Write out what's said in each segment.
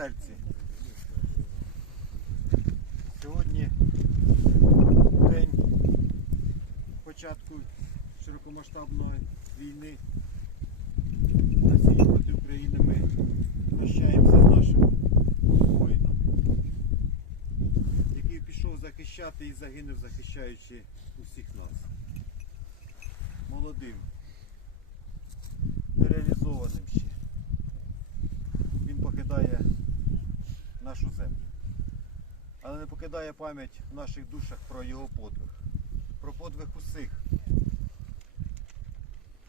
односельці. Сьогодні день початку широкомасштабної війни сілі проти України ми прощаємося з нашим воїном, який пішов захищати і загинув, захищаючи усіх нас. Молодим, нереалізованим ще. Він покидає нашу землю. Але не покидає пам'ять в наших душах про його подвиг. Про подвиг усіх.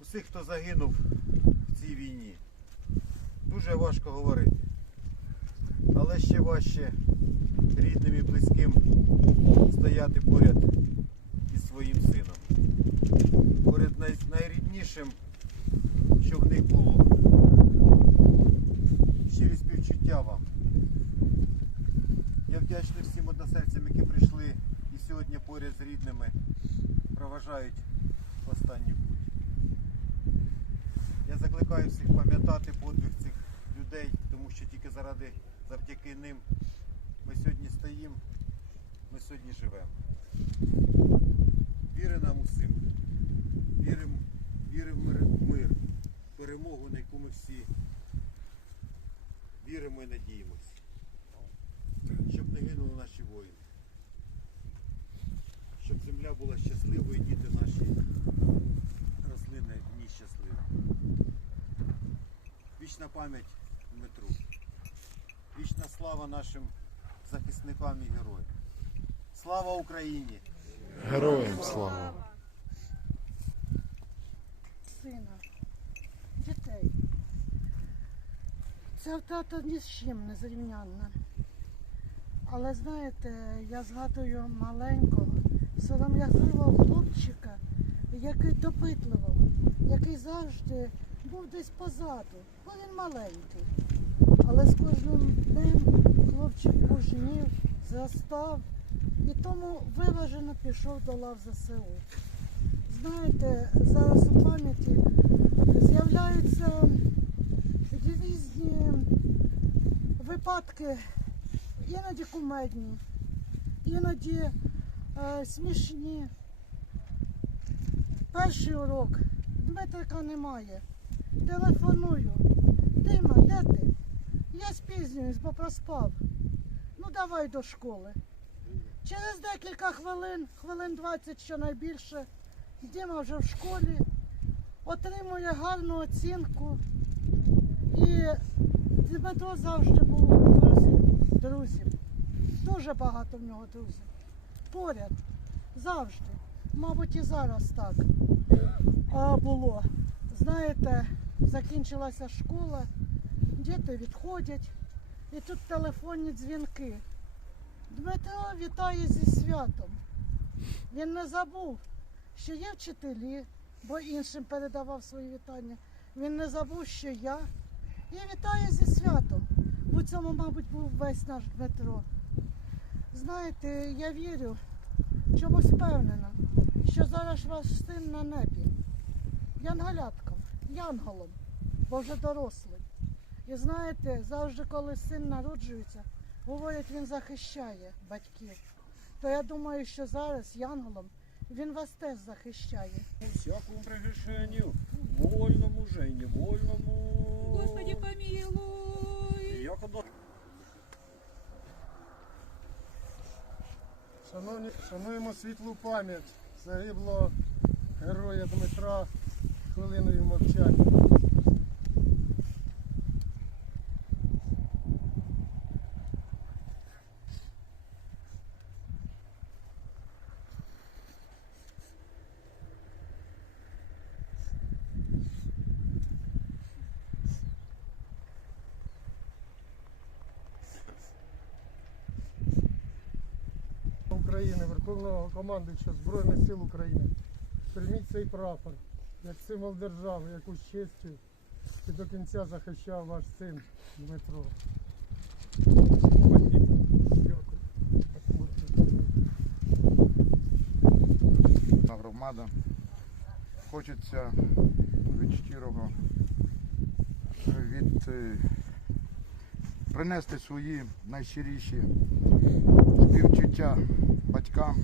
Усіх, хто загинув в цій війні. Дуже важко говорити. Але ще важче рідним і близьким стояти поряд із своїм сином. Поряд най- найріднішим, що в них було. Щирі співчуття вам. Я вдячний всім односельцям, які прийшли і сьогодні поряд з рідними проважають останню путь. Я закликаю всіх пам'ятати подвиг цих людей, тому що тільки заради, завдяки ним ми сьогодні стоїмо, ми сьогодні живемо. Віри нам усім. Віримо віри в мир, перемогу, на яку ми всі віримо і надіємося. Щоб не гинули наші воїни. Щоб земля була щасливою і діти наші росли на дні щасливі. Вічна пам'ять Дмитру. Вічна слава нашим захисникам і героям. Слава Україні! Героям слава! сина, дітей. Ця втрата ні з чим не зрівнянна. Але знаєте, я згадую маленького, сором'язливого хлопчика, який допитливий, який завжди був десь позаду, бо він маленький. Але з кожним днем хлопчик мужнів, зростав і тому виважено пішов до лав ЗСУ. Знаєте, зараз у пам'яті з'являються різні випадки, іноді кумедні, іноді е, смішні. Перший урок. Дмитрика немає. Телефоную. Дима, де ти? Я спізнююсь, бо проспав. Ну давай до школи. Через декілька хвилин, хвилин 20 щонайбільше, Діма вже в школі, отримує гарну оцінку. І Дмитро завжди був друзів. Дуже багато в нього друзів. Поряд. Завжди. Мабуть, і зараз так а, було. Знаєте, закінчилася школа, діти відходять, і тут телефонні дзвінки. Дмитро вітає зі святом. Він не забув, що є вчителі, бо іншим передавав свої вітання. Він не забув, що я. І вітає зі святом. У цьому, мабуть, був весь наш Дмитро. Знаєте, я вірю, чомусь впевнена, що зараз ваш син на небі. Янгалятком, янголом, бо вже дорослий. І знаєте, завжди, коли син народжується, говорять, він захищає батьків. То я думаю, що зараз янголом він вас теж захищає. У всякому прегрешению, вольному же и невольному. Господи помилуй. Шановні, шануємо світлу пам'ять загиблого героя Дмитра хвилиною мовчання. України, Верховного командуючого Збройних сил України. Прийміть цей прапор як символ держави, яку з честю і до кінця захищав ваш син Дмитро. Громада. Хочеться від щирого, від е, принести свої найщиріші співчуття батькам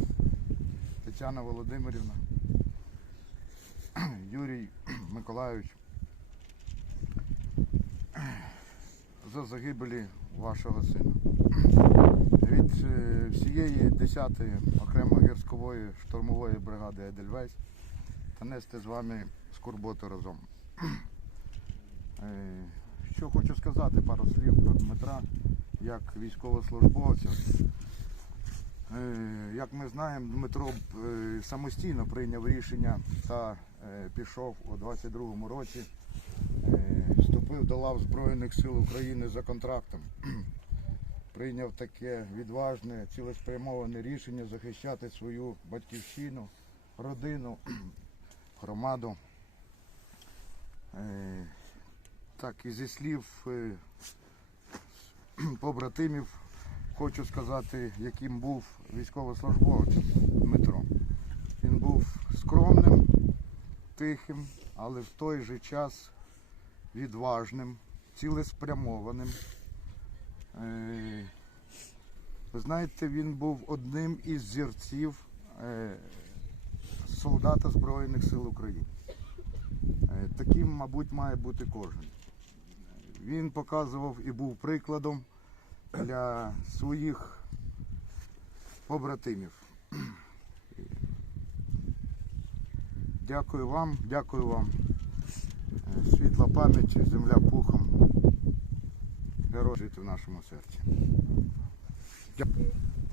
Тетяна Володимирівна, Юрій Миколайович за загибелі вашого сина. Від е, всієї 10-ї окремо гірськової штурмової бригади Едельвейс та нести з вами скорботу разом. Е, Що хочу сказати, пару слів про Дмитра як військовослужбовця. Е, Як ми знаємо, Дмитро е, самостійно прийняв рішення та е, пішов у 22-му році, вступив до лав Збройних сил України за контрактом. Прийняв таке відважне, цілеспрямоване рішення захищати свою батьківщину, родину, громаду. Так, і зі слів побратимів хочу сказати, яким був військовослужбовець Дмитро. Він був скромним, тихим, але в той же час відважним, цілеспрямованим. Е, Ви знаєте, він був одним із зірців е, солдата Збройних сил України. Е, Таким, мабуть, має бути кожен. Він показував і був прикладом для своїх побратимів. Дякую вам, дякую вам. Світла пам'яті, земля пухом. Герой жити в нашому серці. Україні!